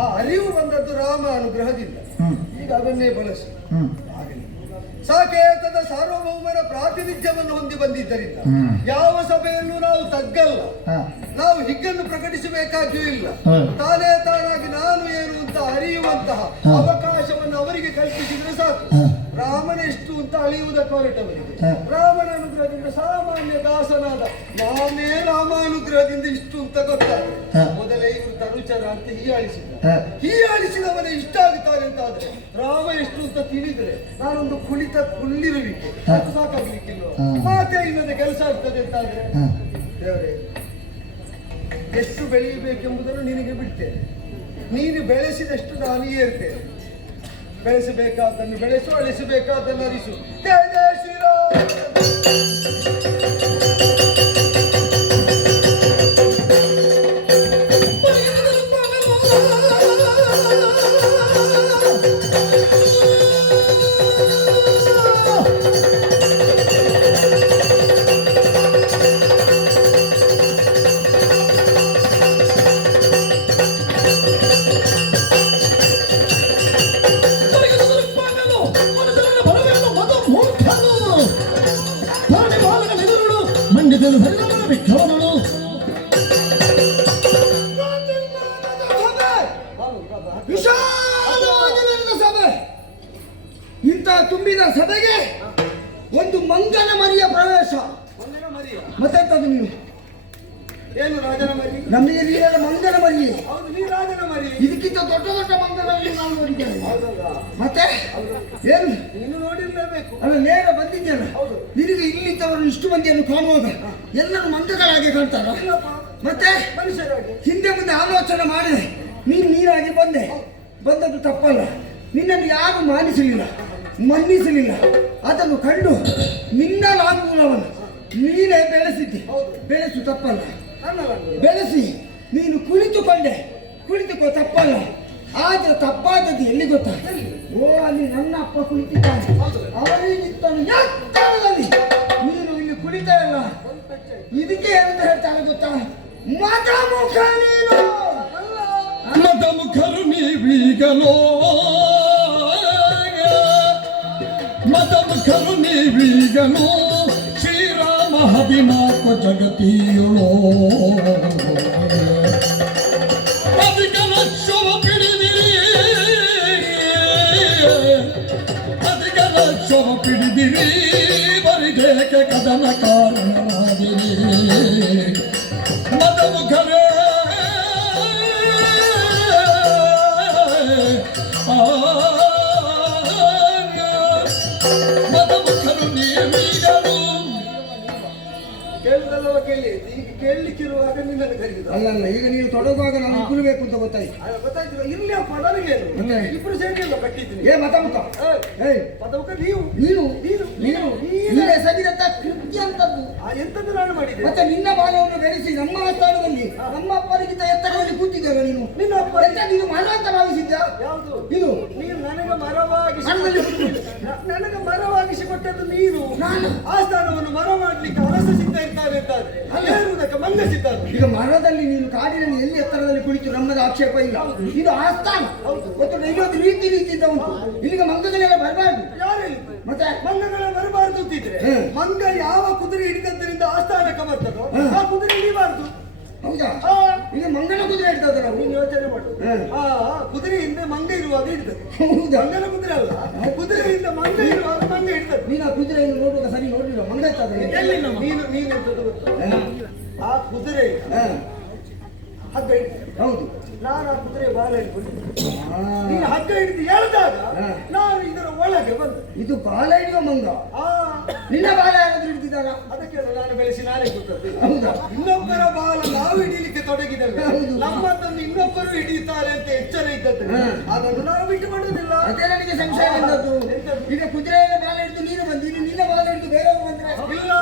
ಆ ಅರಿವು ಬಂದದ್ದು ರಾಮ ಅನುಗ್ರಹದಿಂದ. ಈಗ ಅದನ್ನೇ ಬಳಸಿ ಆಗಲಿ. ಸಾಕೇತದ ಸಾರ್ವಭೌಮರ ಪ್ರಾತಿನಿಧ್ಯವನ್ನು ಹೊಂದಿ ಬಂದಿದ್ದರಿಂದ ಯಾವ ಸಭೆಯಲ್ಲೂ ನಾವು ತಗ್ಗಲ್ಲ, ನಾವು ಹಿಗ್ಗನ್ನು ಪ್ರಕಟಿಸಬೇಕಾಗಿಯೂ ಇಲ್ಲ. ತಾನೇ ತಾನಾಗಿ ನಾನು ಏನು ಅಂತ ಅರಿಯುವಂತಹ ಅವಕಾಶವನ್ನು ಅವರಿಗೆ ಕಲ್ಪಿಸಿದ್ರೆ ಸಾಕು. ರಾಮನೆಷ್ಟು ಅಂತ ಅಳಿಯುವುದಕ್ಕೆ ಹೊರಟವರಿಗೆ ರಾಮನ ಅನುಗ್ರಹದಿಂದ ಸಾಮಾನ್ಯ ದಾಸನಾದ ನಾನೇ ರಾಮಾನುಗ್ರಹದಿಂದ ಇಷ್ಟು ಅಂತ ಗೊತ್ತಾಗ ಮೊದಲೇ ಇವರು ತರುಚರ ಅಂತ ಹೀಯಾಳಿಸಿದವನೇ ಇಷ್ಟ ಆಗುತ್ತಾರೆ ಅಂತ ಆದ್ರೆ ರಾಮ ಎಷ್ಟು ಅಂತ ತಿಳಿದ್ರೆ ನಾನೊಂದು ಕುಳ್ಳಿರುವಿಕೆ ಅದು ಸಾಕಾಗ್ಲಿಕ್ಕಿಲ್ವ? ಮಾತೇ ಇಲ್ಲದೆ ಕೆಲಸ ಆಗ್ತದೆ ಅಂತ ಆದ್ರೆ ದೇವರೇ ಎಷ್ಟು ಬೆಳೆಯಬೇಕೆಂಬುದನ್ನು ನಿನಗೆ ಬಿಡ್ತೇನೆ. ನೀನು ಬೆಳೆಸಿದಷ್ಟು ನಾನು ಏರ್ತೇನೆ. ಬೆಳೆಸಬೇಕಾದನ್ನು ಬೆಳೆಸು, ಅಳಿಸಬೇಕಾದನ್ನು ಅರಿಸು. ಜಯ ಜಯ ಶ್ರೀರಾಮ. ವಿಶಾಲವಾಗಿ ನಡೆದ ಸಭೆ. ಇಂಥ ತುಂಬಿದ ಸಭೆಗೆ ಒಂದು ಮಂಗನ ಮರಿಯ ಪ್ರವೇಶ. ಮತ್ತೆಂತದ್ದು ನೀವು ಏನು ರಾಜನ ಮರಿ? ನಮಗೆ ನೀವೆಲ್ಲ ಮಂಗನ ಮರಿ. ಹೌದು, ನೀ ರಾಜನ ಮರಿ. ಇದಕ್ಕಿಂತ ದೊಡ್ಡ ದೊಡ್ಡ ಮಂಗನನ್ನು ನಾವು ನೋಡಿದ್ದೇವೆ. ಮತ್ತೆ ಏನು ನೀನು ನೋಡಿರ್ಲೇಬೇಕು. ಅಲ್ಲ, ನೇರ ಬಂದಿದ್ದೇನೆ. ನಿನಗೆ ಇಲ್ಲಿದ್ದವರು ಇಷ್ಟು ಮಂದಿಯನ್ನು ಕಾಣುವಾಗ ಎಲ್ಲರೂ ಮಂಗಗಳಾಗಿ ಕಾಣ್ತಾರ. ಮತ್ತೆ ಮನುಷ್ಯರಾಗಿ ಹಿಂದೆ ಮುಂದೆ ಆಲೋಚನೆ ಮಾಡಿದೆ. ನೀನಾಗಿ ಬಂದದ್ದು ತಪ್ಪಲ್ಲ. ನಿನ್ನನ್ನು ಯಾರು ಮಾನಿಸಲಿಲ್ಲ, ಮನ್ನಿಸಲಿಲ್ಲ. ಅದನ್ನು ಕಂಡು ನಿನ್ನ ಲಾಂಗೂಲವನ್ನು ನೀನೇ ಬೆಳೆಸಿದ್ದೆ. ಬೆಳೆಸು ತಪ್ಪಲ್ಲ. ಬೆಳೆಸಿ ನೀನು ಕುಳಿತುಕೋ ತಪ್ಪಲ್ಲ. ಆದ್ರೆ ತಪ್ಪಾದದ್ದು ಎಲ್ಲಿ ಗೊತ್ತಾ? ಅಲ್ಲಿ ನನ್ನ ಅಪ್ಪ ಕುಳಿತಿದ್ದಾನೆ, ಅವರಿಗಿಂತಲೂ ಎತ್ತರದಲ್ಲಿ ನೀನು ಇಲ್ಲಿ ಕುಳಿತ ಇಲ್ಲ. ಇದಕ್ಕೆ ಏನಂತ ಹೇಳ್ತಾರೆ ಗೊತ್ತಾ? ಮತಮುಖ ನೀನು. ಮತಮುಖರು ನೀವೀಗಲೋ, ಮತಮುಖರು ನೀವೀಗಲೋ. ಶ್ರೀರಾಮ 14 ಜಗತಿಯುಳೋ. ಅಧಿಕ ಲಕ್ಷವ ಪಿಡಿದಿರಿ, ಅಧಿಕ ಲಕ್ಷವ ಪಿಡಿದಿರಿ. ಬರಿದೇಕೆ ಕದನ ಕಾರಣರಾದಿರಿ. ಮತಮುಖರೇ ಕೇಳುದಲ್ಲವ ಕೇಳಿ. ಈಗ ಕೇಳಲಿಕ್ಕಿರುವಾಗ ನಿನ್ನನ್ನು ಕರೆಯುದು. ಅಲ್ಲಲ್ಲ, ಈಗ ನೀನು ತೊಡಗುವಾಗ ನಾನು ಕುಲಬೇಕು ಅಂತ ಗೊತ್ತಾಯ್ತು. ಗೊತ್ತಾಯ್ತು. ಇರ್ಲಿ ಅಪ್ಪ, ನನಗೇನು, ಮತ್ತೆ? ಇಬ್ರು ಸೇರಿಲ್ಲ ಕಟ್ಟಿದ್ದೀನಿ. ಏ ಮತಮುಖ, ಏಯ್ ಪದಮುಖ ನೀನು ನೀನು ನೀನು ನೀನು ನೀನು ಎಸಗಿದಂತ ಕೃತ್ಯ ಅಂತದ್ದು. ಎಂತದ್ದು ನಾನು ಮಾಡಿದೆ? ಮತ್ತೆ ನಿನ್ನ ಬಾಲವನ್ನು ಬೆಳೆಸಿ ನಮ್ಮ ಸ್ಥಾನದಲ್ಲಿ ನಮ್ಮ ಅಪ್ಪನಿಗಿಂತ ಎತ್ತರದಲ್ಲಿ ಕೂತಿದ್ದೇವೆ ನೀನು. ನಿನ್ನ ಅಪ್ಪ ಎಂತ ನೀನು ಮರ ಅಂತ ಭಾವಿಸಿದ್ದ? ಯಾವುದು? ಇದು ನೀನು ನನಗೆ ಮರವಾಗಿಸಿ ಮರದಲ್ಲಿ ನನಗೆ ಮರವಾಗಿಸಿ ಕೊಟ್ಟದ್ದು ನೀನು. ನಾನು ಆ ಸ್ಥಾನವನ್ನು ಮರ ಮಾಡ್ಲಿಕ್ಕೆ ಅರಸ ಸಿದ್ಧ ಇರ್ತಾರೆ ಅಂತಾದ್ರೆ ಏರುವುದಕ್ಕೆ ಮಂಗ ಸಿದ್ಧ. ಈಗ ಮರದಲ್ಲಿ ನೀನು ಕಾಡಿನಲ್ಲಿ ಎಲ್ಲಿ ಎತ್ತರದಲ್ಲಿ ಕುಳಿತು ನಮ್ಮದು ಆಕ್ಷೇಪ ಇಲ್ಲ. ಇದು ಆಸ್ಥಾನ ಗೊತ್ತುಂಟ. ಇಲ್ಲೊಂದು ರೀತಿ ರೀತಿಯಿಂದ ಉಂಟು. ಇಲ್ಲಿಗೆ ಮಂಗಗಳೆಲ್ಲ ಬರಬಾರ್ದು. ಯಾರು ಹೇಳಿದ್ದು? ಮತ್ತೆ ಮಂಗಗಳ ಬರಬಾರ್ದು ಅಂತಿದ್ರೆ ಮಂಗ ಯಾವ ಕುದುರೆ ಹಿಡಿದದ್ದರಿಂದ ಆಸ್ಥಾನಕ್ಕೆ ಬರ್ತದೋ ಆ ಕುದುರೆ ಹಿಡಿಬಾರ್ದು. ಹೌದಾ? ಆ, ಈಗ ಮಂಗನ ಕುದುರೆ ಹಿಡ್ತದ ನಾವು. ನೀನು ಯೋಚನೆ ಮಾಡು. ಕುದುರೆ ಹಿಂದೆ ಮಂಗ ಇರುವಾಗ ಹಿಡಿತದೆ. ಹೌದಾ? ಮಂಗನ ಕುದುರೆ ಅಲ್ಲ, ಕುದುರೆ ಹಿಂದೆ ಮಂಗ ಇರುವಾಗ ಮಂಗ ಹಿಡಿತದೆ. ನೀನು ಆ ಕುದುರೆಯನ್ನು ನೋಡುವಾಗ ಸರಿ ನೋಡಿಲ್ಲ, ಮಂಗ ಇರ್ತದೆ. ಎಲ್ಲಿ ನೀನು ಎಂತದ್ದು ಗೊತ್ತಾ? ಆ ಕುದುರೆ ಹಗ್ಗ ಹಿಡಿತದೆ. ಹೌದು. ನಾನು ಆ ಕುದುರೆ ಬಾಲ ಹಿಡ್ಕೊಂಡು ಆ, ನೀನು ಹಗ್ಗ ಹಿಡಿದು ಎಳೆದಾಗ ನಾನು ಇದರ ಒಳಗೆ ಬಂದೆ. ಇದು ಬಾಲ ಹಿಡಿಯುವ ಮಂಗ. ನಿನ್ನ ಬಾಲ ಯಾರಾದ್ರೂ ಹಿಡಿದಿದ್ದಾರ? ಅದಕ್ಕೆ ನಾನು ಬೆಳೆಸಿ ನಾನೇ ಕೂತದ್ದು. ಹೌದಾ? ಇನ್ನೊಬ್ಬರ ಬಾಲ ನಾವು ಹಿಡಿಲಿಕ್ಕೆ ತೊಡಗಿದ್ದೇವೆ. ಹೌದು. ನಮ್ಮದನ್ನು ಇನ್ನೊಬ್ಬರು ಹಿಡಿಯುತ್ತಾರೆ ಅಂತ ಎಚ್ಚರ ಇದ್ದದ್ದು ಅದನ್ನು ನಾವು ಬಿಟ್ಟು ಮಾಡುವುದಿಲ್ಲ. ಅದೇ ನನಗೆ ಸಂಶಯ ಬಂದದ್ದು. ಈಗ ಕುದುರೆಯ ಬಾಲ ಹಿಡಿದು ನೀನು ಬಂದೀನಿ, ನಿನ್ನ ಬಾಲ ಹಿಡಿದು ಬೇರೆಯವರು ಬಂದ್ರೆ ಇಲ್ಲ,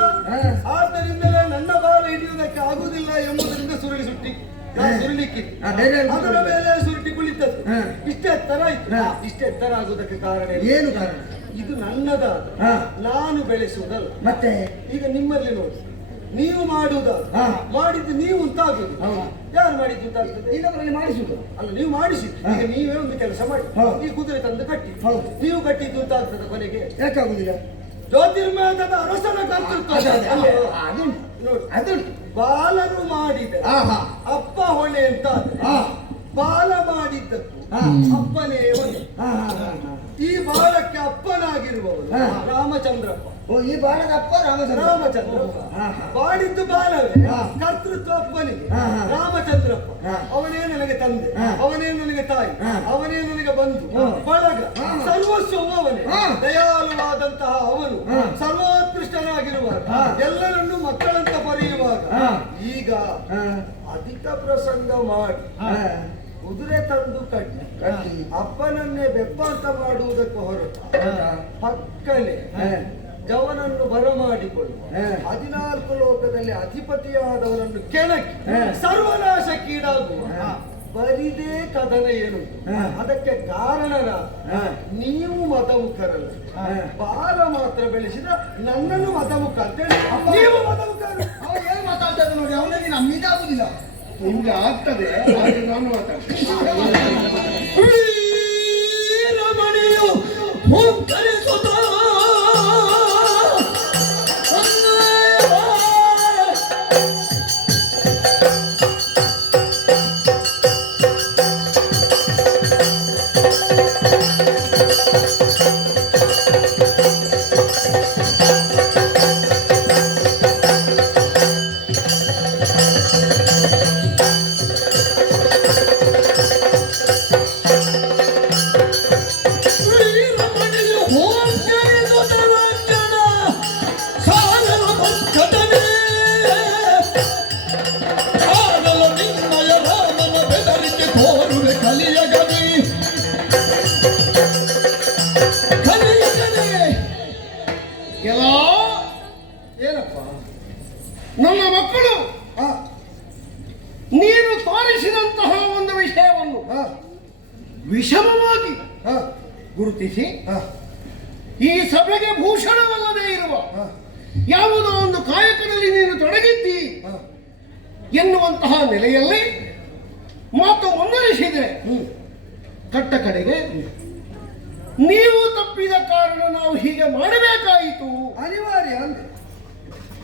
ಆದ್ದರಿಂದಲೇ ನನ್ನ ಬಾಲ ಹಿಡಿಯುವುದಕ್ಕೆ ಆಗುವುದಿಲ್ಲ ಎಂಬುದರಿಂದ ಸುರುಳಿ ಸುಟ್ಟಿ ಸುರುಳಿಕ್ಕೆ ಅದರ ಮೇಲೆ ಸುರುಟಿ ಕುಳಿತದ್ದು. ಇಷ್ಟೇ ಎತ್ತರ ಆಯ್ತು. ಇಷ್ಟೇ ಎತ್ತರ ಆಗುವುದಕ್ಕೆ ಕಾರಣ ಏನು ಕಾರಣ? ಇದು ನನ್ನದಾದ ನಾನು ಬೆಳೆಸುವುದಲ್ಲ. ಮತ್ತೆ ಈಗ ನಿಮ್ಮಲ್ಲಿ ನೋಡಿ, ನೀವು ಮಾಡುವುದಾದ ಮಾಡಿದ್ದು ನೀವು ಅಂತಾಗುದು. ಯಾರು ಮಾಡಿದ್ದು ಅಂತಾಗ್ತದೆ? ಇನ್ನೊಬ್ಬರಲ್ಲಿ ಮಾಡಿಸುವುದು ಅಲ್ಲ, ನೀವು ಮಾಡಿಸಿ. ಈಗ ನೀವೇ ಒಂದು ಕೆಲಸ ಮಾಡಿ, ಈ ಕುದುರೆ ತಂದು ಕಟ್ಟಿ. ನೀವು ಕಟ್ಟಿದ್ದು ಅಂತಾಗ್ತದೆ ಕೊನೆಗೆ? ಯಾಕಾಗುದಿಲ್ಲ? ಜ್ಯೋತಿರ್ಮಯದ ಅರಸನ ಕರ್ತೃತ್ವ ನೋಡಿ. ಅದು ಬಾಲರು ಮಾಡಿದ ಅಪ್ಪ ಹೊಣೆ ಅಂತ ಬಾಲ ಮಾಡಿದ್ದಕ್ಕೂ ಅಪ್ಪನೇ ಹೊಣೆ. ಈ ಬಾಲಕ್ಕೆ ಅಪ್ಪನಾಗಿರುವವರು ರಾಮಚಂದ್ರಪ್ಪ. ಈ ಬಾಲದ ಅಪ್ಪ ರಾಮಚಂದ್ರಪ್ಪ ಮಾಡಿದ್ದು ಬಾಲವೇ, ಕರ್ತೃತ್ವ ಅಪ್ಪನಿಗೆ. ರಾಮಚಂದ್ರಪ್ಪ ಅವನೇ ನನಗೆ ತಂದೆ, ಅವನೇ ನನಗೆ ತಾಯಿ, ಅವನೇ ನನಗೆ ಬಂಧು ಬಳಗ, ಸರ್ವಸ್ವವು ಅವನೇ. ದಯಾಳುವಾದಂತಹ ಅವನು ಸರ್ವೋತ್ಕೃಷ್ಟನಾಗಿರುವಾಗ, ಎಲ್ಲರನ್ನೂ ಮಕ್ಕಳಂತ ಬರೆಯುವಾಗ, ಈಗ ಅಧಿಕ ಪ್ರಸಂಗ ಮಾಡಿ ಕುದುರೆ ತಂದು ಕಟ್ಟಿ ಅಪ್ಪನನ್ನೇ ಬೆಪ್ಪ ಅಂತ ಮಾಡುವುದಕ್ಕೆ ಹೊರಟು ಪಕ್ಕನೆ ಜವನನ್ನು ಬರಮಾಡಿಕೊಳ್ಳುವ 14 ಲೋಕದಲ್ಲಿ ಅಧಿಪತಿಯಾದವರನ್ನು ಕೆಣಕಿ ಸರ್ವನಾಶಕ್ಕೀಡಾಗುವ ಬರಿದೇ ಕದನ ಏನು. ಅದಕ್ಕೆ ಕಾರಣನ ನೀವು ಮತಮುಖರಲ್ಲ, ಬಾಲ ಮಾತ್ರ ಬೆಳೆಸಿದ ನನ್ನನ್ನು ಮತಮುಖ ಅಂತೇಳಿ ನೀವು ಮತಮುಖ. ಅವ್ರು ಏನು ಮಾತಾಡ್ತಾರೆ ನೋಡಿ, ಅವನಿಗೆ ನಮ್ಮಿದಾಗುದಿಲ್ಲ. ನಿಮ್ಗೆ ಆಗ್ತದೆ, ನಾನು ಮಾತಾಡ್ತೀನಿ. ರಮಣಿಯು ಓಂಕರಿಸುತ್ತ ಏನಪ್ಪ ನನ್ನ ಮಕ್ಕಳು ನೀನು ತೋರಿಸಿದಂತಹ ಒಂದು ವಿಷಯವನ್ನು ವಿಷಮವಾಗಿ ಗುರುತಿಸಿ ಈ ಸಭೆಗೆ ಭೂಷಣವಲ್ಲದೆ ಇರುವ ಯಾವುದೋ ಒಂದು ಕಾಯಕದಲ್ಲಿ ನೀನು ತೊಡಗಿದ್ದಿ ಎನ್ನುವಂತಹ ನೆಲೆಯಲ್ಲಿ ಮಾತು ಮುಂದುವರಿಸಿದರೆ ಕಟ್ಟ ಕಡೆಗೆ ನೀವು ತಪ್ಪಿದ ಕಾರಣ ನಾವು ಹೀಗೆ ಮಾಡಬೇಕಾಯಿತು, ಅನಿವಾರ್ಯ ಅಂದ್ರೆ.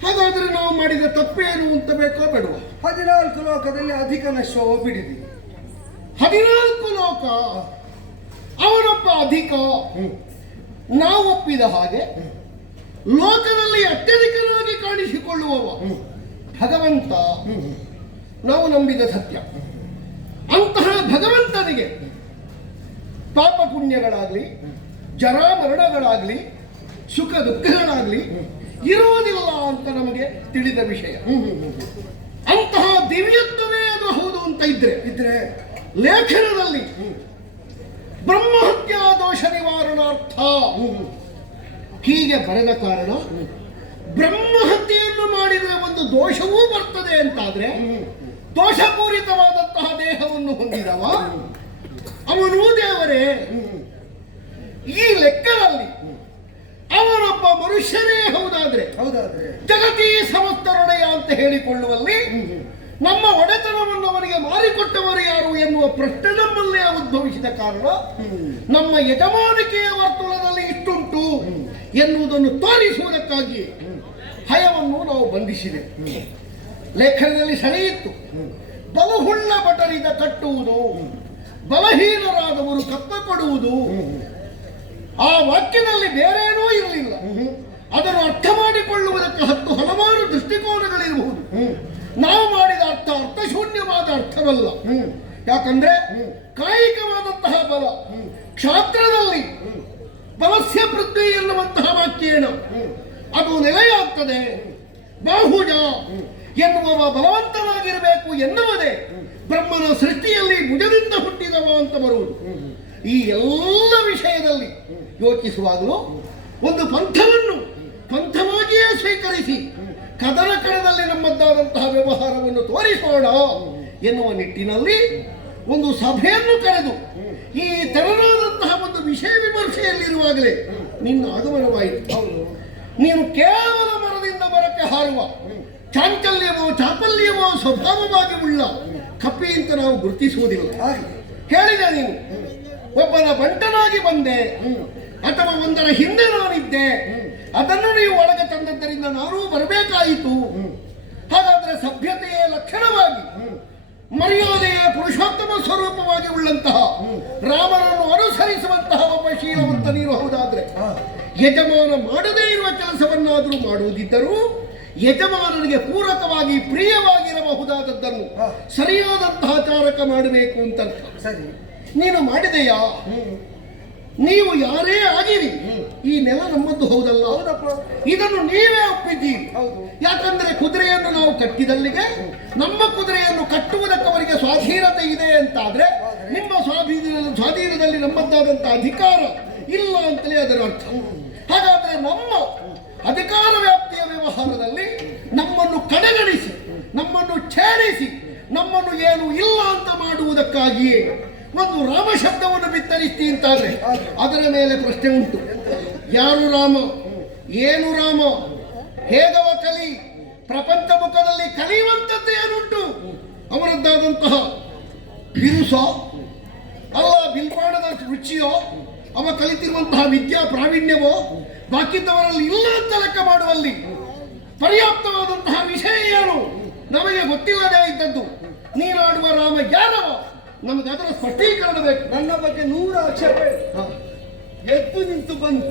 ಹಾಗಾದ್ರೆ ನಾವು ಮಾಡಿದ ತಪ್ಪೇನು ಅಂತ ಬೇಕೋ ಬೇಡುವ? 14 ಲೋಕದಲ್ಲಿ ಅಧಿಕನ ಶೋಭ ಬಿಡಿದಿ. 14 ಲೋಕ ಅವನೊಬ್ಬ ಅಧಿಕ. ನಾವು ಒಪ್ಪಿದ ಹಾಗೆ ಲೋಕದಲ್ಲಿ ಅತ್ಯಧಿಕವಾಗಿ ಕಾಣಿಸಿಕೊಳ್ಳುವವ ಭಗವಂತ ನಾವು ನಂಬಿದ ಸತ್ಯ. ಅಂತಹ ಭಗವಂತನಿಗೆ ಪಾಪ ಪುಣ್ಯಗಳಾಗ್ಲಿ, ಜರಾ ಮರಣಗಳಾಗ್ಲಿ, ಸುಖ ದುಃಖಗಳಾಗ್ಲಿ ಇರುವುದಿಲ್ಲ ಅಂತ ನಮಗೆ ತಿಳಿದ ವಿಷಯ. ಅಂತಹ ದಿವ್ಯತ್ವವೇ ಅದು ಹೌದು ಅಂತ ಇದ್ರೆ ಲೇಖನದಲ್ಲಿ ಬ್ರಹ್ಮಹತ್ಯಾ ದೋಷ ನಿವಾರಣಾರ್ಥ ಹೀಗೆ ಬರೆದ ಕಾರಣ ಬ್ರಹ್ಮಹತ್ಯೆಯನ್ನು ಮಾಡಿದರೆ ಒಂದು ದೋಷವೂ ಬರ್ತದೆ ಅಂತಾದ್ರೆ ದೋಷಪೂರಿತವಾದಂತಹ ದೇಹವನ್ನು ಹೊಂದಿದವ ಅವನೂ ದೇವರೇ. ಈ ಲೆಕ್ಕದಲ್ಲಿ ಅವನೊಬ್ಬ ಮನುಷ್ಯನೇ ಹೌದಾದ್ರೆ ಜಗತೀ ಸಮಸ್ತರೊಡೆಯ ಅಂತ ಹೇಳಿಕೊಳ್ಳುವಲ್ಲಿ ನಮ್ಮ ಒಡೆತನವನ್ನು ಅವನಿಗೆ ಮಾರಿಕೊಟ್ಟವರು ಯಾರು ಎನ್ನುವ ಪ್ರಶ್ನೆ ನಮ್ಮಲ್ಲೇ ಉದ್ಭವಿಸಿದ ಕಾರಣ ನಮ್ಮ ಯಜಮಾನಿಕೆಯ ವರ್ತುಲದಲ್ಲಿ ಇಷ್ಟುಂಟು ಎನ್ನುವುದನ್ನು ತೋರಿಸುವುದಕ್ಕಾಗಿ ಹಯವನ್ನು ನಾವು ಬಂಧಿಸಿದೆ. ಲೇಖನದಲ್ಲಿ ಸೆಳೆಯಿತ್ತು, ಬಲಹುಳ್ಳ ಬಟರಿದ ಕಟ್ಟುವುದು, ಬಲಹೀನರಾದವರು ಕಪ್ಪ ಕೊಡುವುದು. ಆ ವಾಕ್ಯದಲ್ಲಿ ಬೇರೇನೂ ಇರಲಿಲ್ಲ. ಅದನ್ನು ಅರ್ಥ ಮಾಡಿಕೊಳ್ಳುವುದಕ್ಕೆ ಹಲವಾರು ದೃಷ್ಟಿಕೋನಗಳಿರಬಹುದು. ನಾವು ಮಾಡಿದ ಅರ್ಥಶೂನ್ಯವಾದ ಅರ್ಥವಲ್ಲ. ಯಾಕಂದ್ರೆ ಕಾಯಿಕವಾದಂತಹ ಬಲ, ಕ್ಷಾತ್ರದಲ್ಲಿ ಬಲಸ್ಯ ಪೃಥ್ವಿ ಎನ್ನುವಂತಹ ವಾಕ್ಯೇನ ಅದು ನೆಲೆಯಾಗ್ತದೆ. ಬಾಹುಜ ಎನ್ನುವ ಬಲವಂತನಾಗಿರಬೇಕು ಎನ್ನುವುದೇ ಬ್ರಹ್ಮನ ಸೃಷ್ಟಿಯಲ್ಲಿ ಭುಜದಿಂದ ಹುಟ್ಟಿದವ ಅಂತ ಬರುವುದು. ಈ ಎಲ್ಲ ವಿಷಯದಲ್ಲಿ ಯೋಚಿಸುವಾಗಲೂ ಒಂದು ಪಂಥವಾಗಿಯೇ ಸ್ವೀಕರಿಸಿ ಕದನ ಕಣದಲ್ಲಿ ನಮ್ಮದ್ದಾದಂತಹ ವ್ಯವಹಾರವನ್ನು ತೋರಿಸೋಣ ಎನ್ನುವ ನಿಟ್ಟಿನಲ್ಲಿ ಒಂದು ಸಭೆಯನ್ನು ಕರೆದು ಈ ತೆರನಾದಂತಹ ಒಂದು ವಿಷಯ ವಿಮರ್ಶೆಯಲ್ಲಿರುವಾಗಲೇ ನಿನ್ನ ಆಗಮನವಾಯಿತು. ನೀನು ಕೇವಲ ಮರದಿಂದ ಮರಕ್ಕೆ ಹಾರುವ ಚಾಪಲ್ಯವೋ ಸ್ವಭಾವವಾಗಿ ಉಳ್ಳ ಕಪ್ಪಿ ಅಂತ ನಾವು ಗುರುತಿಸುವುದಿಲ್ಲ. ಹೇಳಿದೆ, ನೀನು ಒಬ್ಬನ ಬಂಟನಾಗಿ ಬಂದೆ ಅಥವಾ ಒಂದರ ಹಿಂದೆ ನಾನಿದ್ದೆ, ಅದನ್ನು ನೀವು ಒಳಗೆ ತಂದದ್ದರಿಂದ ನಾನೂ ಬರಬೇಕಾಯಿತು. ಹಾಗಾದ್ರೆ ಸಭ್ಯತೆಯ ಲಕ್ಷಣವಾಗಿ ಮರ್ಯಾದೆಯ ಪುರುಷೋತ್ತಮ ಸ್ವರೂಪವಾಗಿ ಉಳ್ಳಂತಹ ರಾಮನನ್ನು ಅನುಸರಿಸುವಂತಹ ಒಬ್ಬ ಶೀಲವಂತ ನೀನು ಹೌದಾದ್ರೆ ಯಜಮಾನ ಮಾಡದೇ ಇರುವ ಕೆಲಸವನ್ನಾದರೂ ಮಾಡುವುದಿದ್ದರೂ ಯಜಮಾನನಿಗೆ ಪೂರಕವಾಗಿ ಪ್ರಿಯವಾಗಿರಬಹುದಾದದ್ದನ್ನು ಸರಿಯಾದಂತಹ ಚಾರಕ ಮಾಡಬೇಕು ಅಂತ ಸರಿ ನೀನು ಮಾಡಿದೆಯಾ? ನೀವು ಯಾರೇ ಆಗಿರಿ, ಈ ನೆಲ ನಮ್ಮದ್ದು ಹೌದಲ್ಲ? ಇದನ್ನು ನೀವೇ ಒಪ್ಪಿದ್ದೀರಿ. ಯಾಕಂದ್ರೆ ಕುದುರೆಯನ್ನು ನಾವು ಕಟ್ಟಿದಲ್ಲಿಗೆ ನಮ್ಮ ಕುದುರೆಯನ್ನು ಕಟ್ಟುವುದಕ್ಕವರಿಗೆ ಸ್ವಾಧೀನತೆ ಇದೆ ಅಂತಾದ್ರೆ ನಿಮ್ಮ ಸ್ವಾಧೀನದಲ್ಲಿ ನಮ್ಮದ್ದಾದಂತ ಅಧಿಕಾರ ಇಲ್ಲ ಅಂತಲೇ ಅದರ ಅರ್ಥ. ಹಾಗಾದ್ರೆ ನಮ್ಮ ಅಧಿಕಾರ ವ್ಯಾಪ್ತಿಯ ವ್ಯವಹಾರದಲ್ಲಿ ನಮ್ಮನ್ನು ಕಡೆಗಣಿಸಿ, ನಮ್ಮನ್ನು ಛೇಡಿಸಿ, ನಮ್ಮನ್ನು ಏನು ಇಲ್ಲ ಅಂತ ಮಾಡುವುದಕ್ಕಾಗಿಯೇ ಒಂದು ರಾಮ ಶಬ್ದವನ್ನು ಬಿತ್ತರಿಸ್ತಿ ಅಂತಾದ್ರೆ ಅದರ ಮೇಲೆ ಪ್ರಶ್ನೆ ಉಂಟು. ಯಾರು ರಾಮ, ಏನು ರಾಮ, ಹೇಗವ ಕಲಿ, ಪ್ರಪಂಚ ಮುಖದಲ್ಲಿ ಕಲಿಯುವಂಥದ್ದು ಏನುಂಟು? ಅವರದ್ದಾದಂತಹ ಬಿರುಸೋ ಅಲ್ಲ ಬಿಲ್ಪಾಣದ ರುಚಿಯೋ, ಅವ ಕಲಿತಿರುವಂತಹ ವಿದ್ಯಾ ಪ್ರಾವೀಣ್ಯವೋ ಬಾಕಿದ್ದವರಲ್ಲಿ ಇಲ್ಲ ಅಂತ ಲೆಕ್ಕ ಮಾಡುವಲ್ಲಿ ಪರ್ಯಾಪ್ತವಾದಂತಹ ವಿಷಯ ಏನು ನಮಗೆ ಗೊತ್ತಿಲ್ಲದೇ ಇದ್ದದ್ದು. ನೀನಾಡುವ ರಾಮ ಯಾರವ? ನಮಗೆ ಅದರ ಸ್ಪಷ್ಟೀಕರಣ ಬೇಕು. ನನ್ನ ಬಗ್ಗೆ 100 ಆಕ್ಷೇಪ ಎದ್ದು ನಿಂತು ಬಂದು